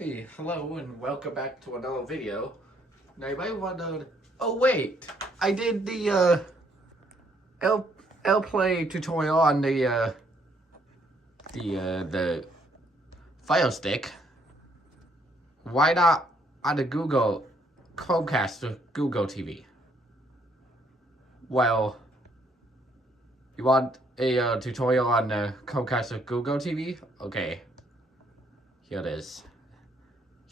Okay, hello and welcome back to another video. Now you might wonder, oh wait, I did the AirPlay tutorial on the Fire Stick. Why not on the Google Chromecast with Google TV? Well, you want a tutorial on the Chromecast with Google TV? Okay, here it is.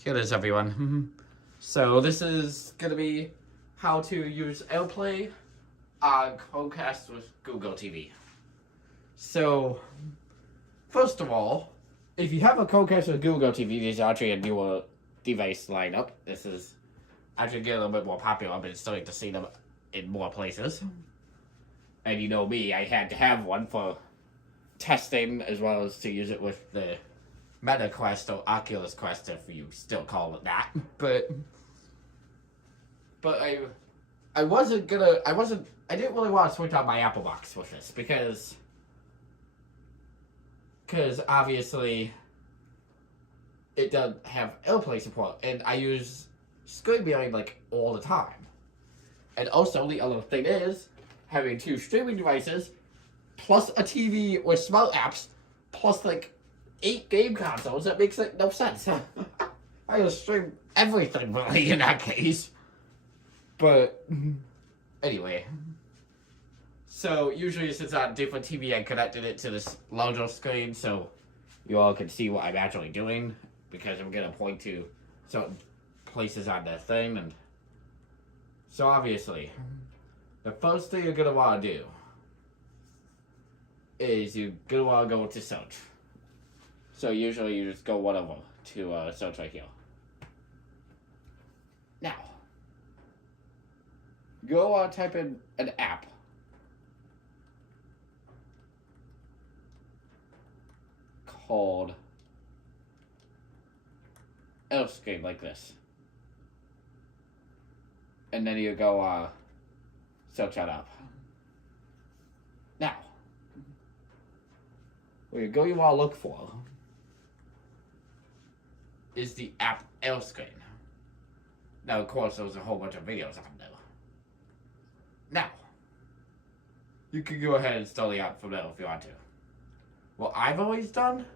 Here it is, everyone. So this is gonna be how to use AirPlay on Chromecast with Google TV. So, first of all, if you have a Chromecast with Google TV, this is actually a newer device lineup. This is actually getting a little bit more popular. I've been starting to see them in more places. And you know me, I had to have one for testing as well as to use it with the Meta Quest or Oculus Quest, if you still call it that. But I didn't really want to switch on my Apple Box with this because obviously it doesn't have AirPlay support, and I use screen mirroring like all the time. And also the other thing is having two streaming devices plus a TV with smart apps plus like 8 game consoles. That makes like no sense. I just stream everything really in that case. But anyway, so usually since on different TV, I connected it to this larger screen so you all can see what I'm actually doing, because I'm gonna point to certain places on the thing. And so obviously, the first thing you're gonna want to do is you're gonna want to go to search. So usually you just go whatever to search right here. Now, go type in an app. Called AirScreen, like this. And then you go search that up. Now, what you want to look for is the app AirScreen. Now, of course, there's a whole bunch of videos on there. Now, you can go ahead and install the app from there if you want to. What I've always done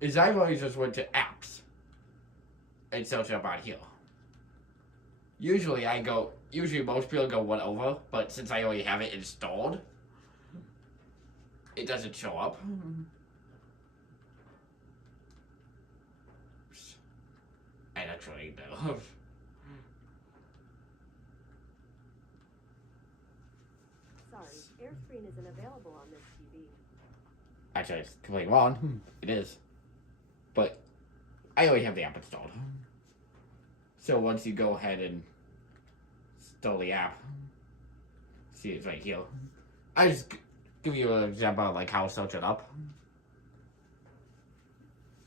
is I've always just went to apps and search up on here. Usually most people go one over, but since I already have it installed, it doesn't show up. I actually know. Sorry, AirScreen isn't available on this TV. Actually, it's completely wrong. It is. But I already have the app installed. So once you go ahead and install the app, see it's right here. I just give you an example of like how to search it up.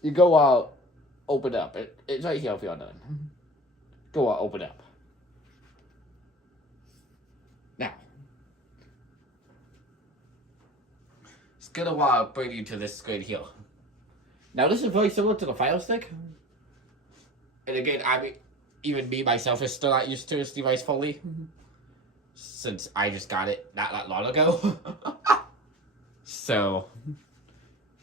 You go open up. It's right here if you're done. Go open up. Now, it's gonna bring you to this screen here. Now this is very similar to the Fire Stick. And again, even me myself is still not used to this device fully, since I just got it not that long ago. So,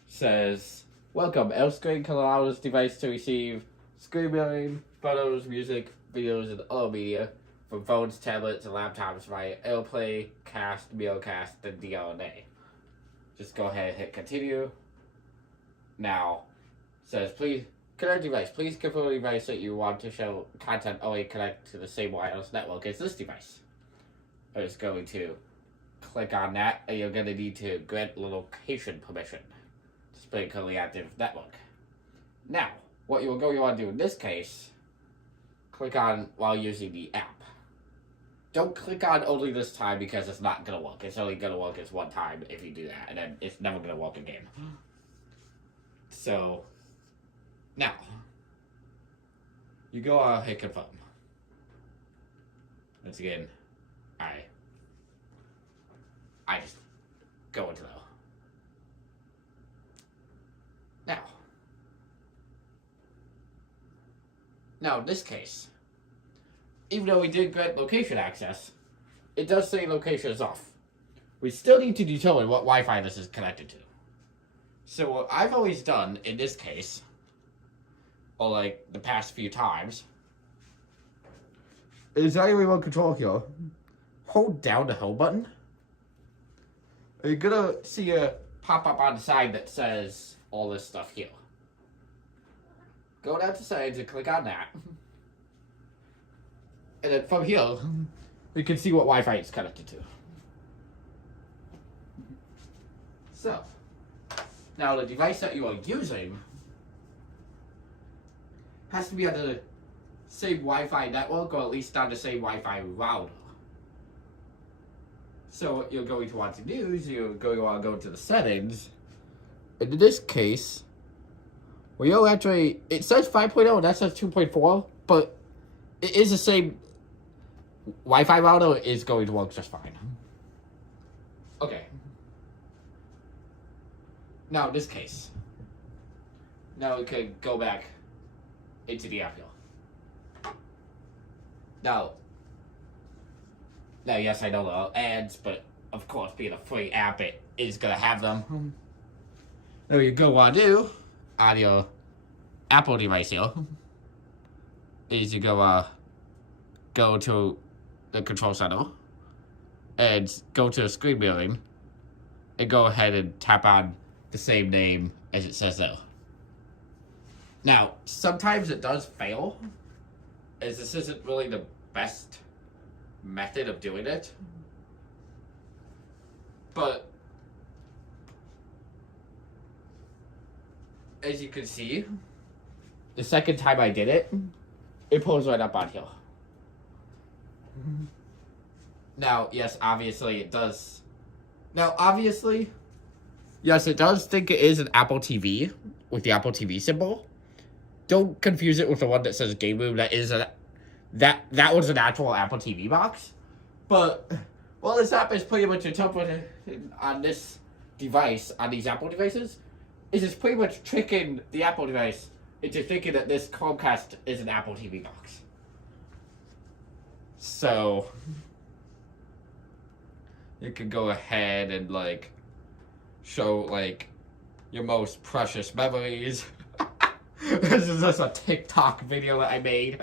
says, welcome, AirScreen can allow this device to receive screen mirroring, photos, music, videos, and other media from phones, tablets, and laptops via AirPlay, Cast, Mirrorcast, and DLNA. Just go ahead and hit continue. Now, says, please connect device. Please confirm the device that you want to show content only connect to the same wireless network as this device. I'm just going to click on that, and you're going to need to grant location permission. Display currently active network. Now, what you want to do in this case, click on while using the app. Don't click on only this time because it's not going to work. It's only going to work as one time if you do that, and then it's never going to work again. So, now, you go hit confirm. Once again, I just go into there. Now, Now, in this case, even though we did grant location access, it does say location is off. We still need to determine what Wi-Fi this is connected to. So what I've always done in this case, or like the past few times, is I remote control here. Hold down the home button. You're gonna see a pop-up on the side that says all this stuff here. Go down to settings and click on that. And then from here, we can see what Wi-Fi it's connected to. So, now the device that you are using has to be on the same Wi-Fi network, or at least on the same Wi-Fi router. So what you're going to want to do is you're going to want to go to the settings. And in this case, we'll actually, it says 5.0 and that says 2.4, but it is the same Wi-Fi router is going to work just fine. Okay. Now in this case, now we can go back into the app here. Now, yes, I know there are ads, but of course, being a free app, it is going to have them. Now, you go want to do on your Apple device here is you go to the control center and go to screen mirroring and go ahead and tap on the same name as it says there. Now, sometimes it does fail, as this isn't really the best method of doing it. But as you can see, the second time I did it, it pulls right up on here. Now, yes, obviously it does. Now, obviously, yes, it does think it is an Apple TV with the Apple TV symbol. Don't confuse it with the one that says Game Room. That is that was an actual Apple TV box. But, well, this app is pretty much interpreted on this device, on these Apple devices, is it's pretty much tricking the Apple device into thinking that this Chromecast is an Apple TV box. So, you can go ahead and, like, show, like, your most precious memories. This is just a TikTok video that I made.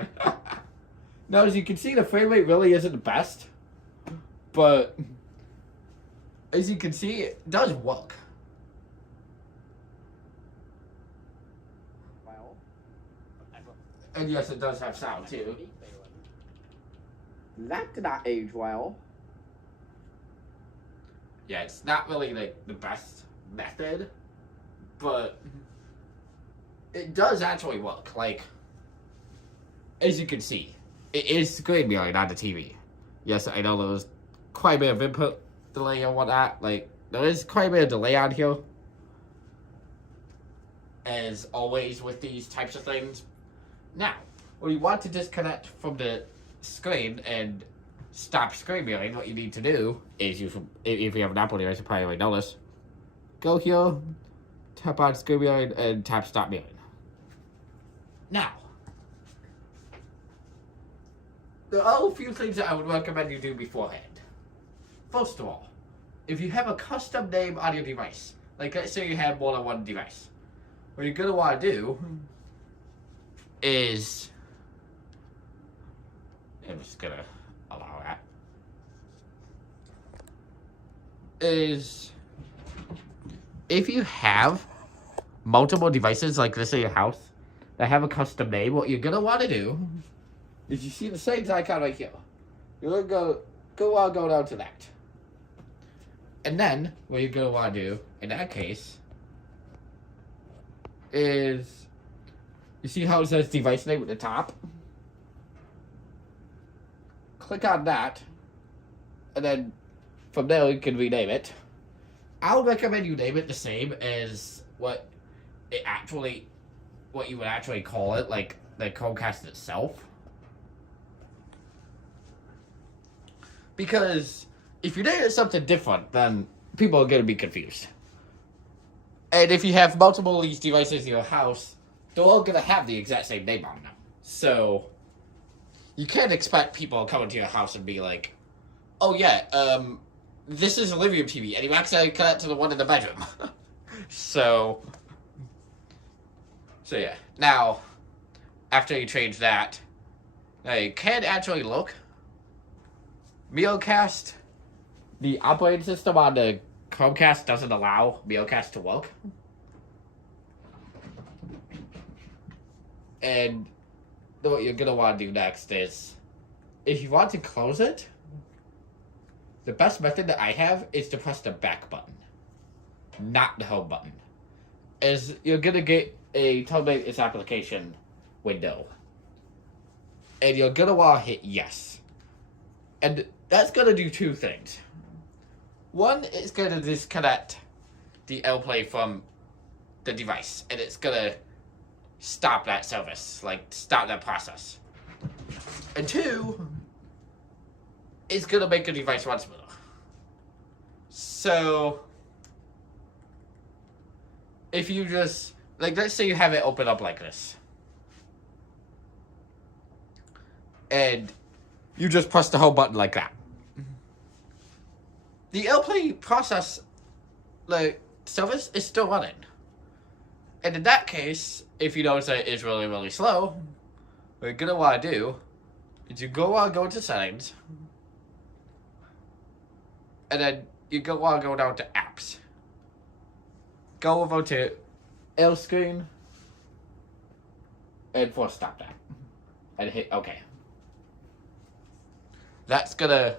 Now, as you can see, the frame rate really isn't the best. But, as you can see, it does work. And yes, it does have sound, too. That did not age well. Yeah, it's not really, like, the best method. But it does actually work. Like, as you can see, it is screen mirroring on the TV. Yes, I know there was quite a bit of input delay and whatnot. Like, there is quite a bit of delay on here. As always with these types of things. Now, when you want to disconnect from the screen and stop screen mirroring, what you need to do is, if you have an Apple device, you probably already know this. Go here, tap on screen mirroring, and tap stop mirroring. Now, there are a few things that I would recommend you do beforehand. First of all, if you have a custom name on your device, like let's say you have more than one device, what you're going to want to do is, I'm just going to allow that, is if you have multiple devices, like let's say your house, that have a custom name, what you're going to want to do is you see the settings icon right here. You're going to go down to that. And then, what you're going to want to do, in that case, is, you see how it says device name at the top? Click on that, and then from there you can rename it. I would recommend you name it the same as what you would actually call it, like the Chromecast itself. Because if you name it something different, then people are going to be confused. And if you have multiple of these devices in your house, they're all going to have the exact same name on them. So you can't expect people to come into your house and be like, "Oh yeah, this is a living room TV," and you accidentally connect to the one in the bedroom. so yeah. Now, after you change that, now you can actually look. Mealcast, the operating system on the Chromecast doesn't allow Mealcast to work. And what you're going to want to do next is, if you want to close it, the best method that I have is to press the back button, not the home button. As you're going to get a terminate this application window. And you're going to want to hit yes. And that's going to do two things. One, it's going to disconnect the AirPlay from the device. And it's going to stop that service. Like, stop that process. And two, it's going to make the device run smoother. So, if you just, like, let's say you have it open up like this. And you just press the home button like that. The AirPlay process, like, service is still running. And in that case, if you notice that it is really, really slow, what you're going to want to do is you go into settings. And then you want to go down to apps. Go over to L screen. And force stop that. And hit OK. That's going to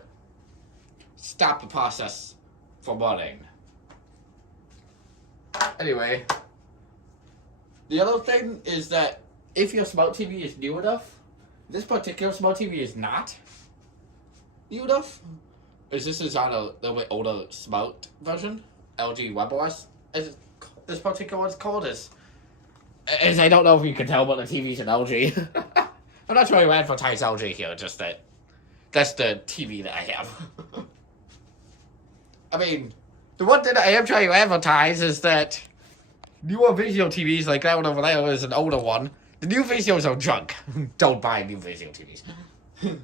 stop the process from running. Anyway, the other thing is that if your smart TV is new enough, this particular smart TV is not new enough. As this is on a little bit older smart version, LG WebOS, as this particular one's called, as I don't know if you can tell, but the TV's an LG. I'm not trying to advertise LG here, just that that's the TV that I have. I mean, the one thing I am trying to advertise is that newer Vizio TVs, like that one over there is an older one. The new Vizios are junk. Don't buy new Vizio TVs.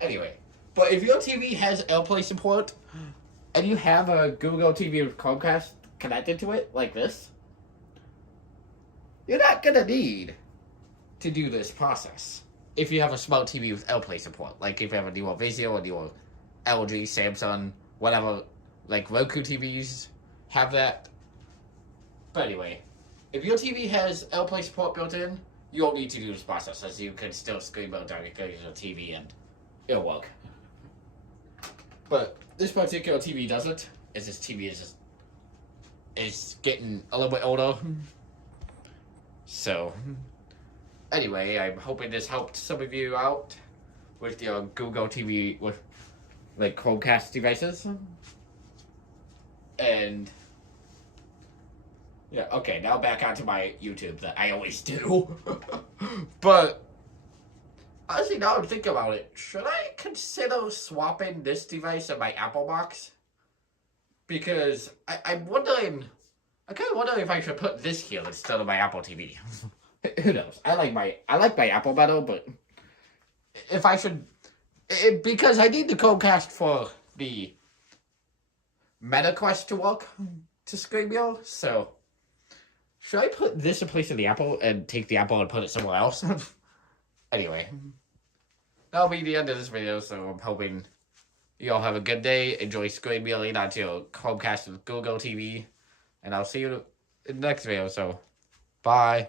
Anyway, but if your TV has AirPlay support, and you have a Google TV with Chromecast connected to it, like this, you're not going to need to do this process. If you have a smart TV with AirPlay support, like if you have a newer Vizio, a newer LG, Samsung, whatever, like Roku TVs have that. But anyway, if your TV has AirPlay support built in, you don't need to do this process, as you can still stream it directly to your TV and it'll work. But this particular TV doesn't, as this TV is getting a little bit older. So, anyway, I'm hoping this helped some of you out with your Google TV with like Chromecast devices. And yeah, okay, now back onto my YouTube that I always do. But honestly, now I'm thinking about it, should I consider swapping this device and my Apple box? Because I'm wondering, I'm kind of wondering if I should put this here instead of my Apple TV. Who knows? I like my Apple better, but if I should, because I need the Chromecast for the MetaQuest to work to StreamYard, so should I put this in place of the Apple and take the Apple and put it somewhere else? Anyway, that'll be the end of this video, so I'm hoping you all have a good day. Enjoy StreamYard onto your Chromecast with Google TV, and I'll see you in the next video, so bye.